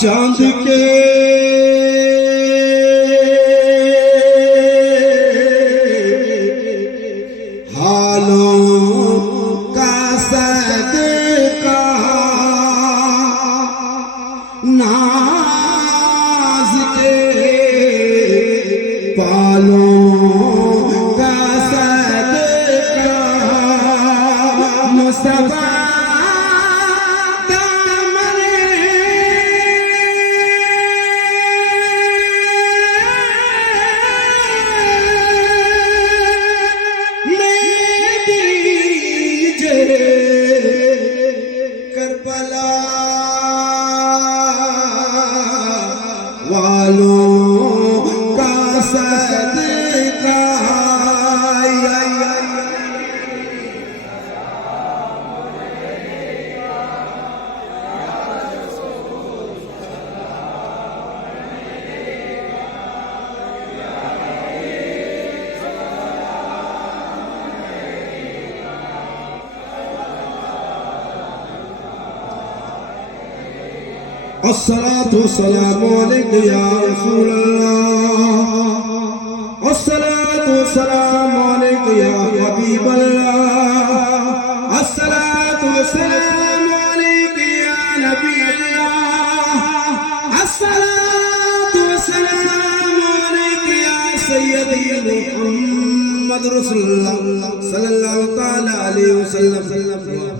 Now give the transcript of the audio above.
चांद के हालों का सदका नाज के पालों का सदका मुस्तफा करबला वालों का सदका अस्सलातु वस्सलामु अलैका या रसूल अल्लाह अस्सलातु वस्सलामु अलैका या हबीब अल्लाह अस्सलातु वस्सलामु अलैका या नबी अल्लाह अस्सलातु वस्सलामु अलैका या सय्यदी मुहम्मद रसूलुल्लाह सल्लल्लाहु तआला अलैहि वसल्लम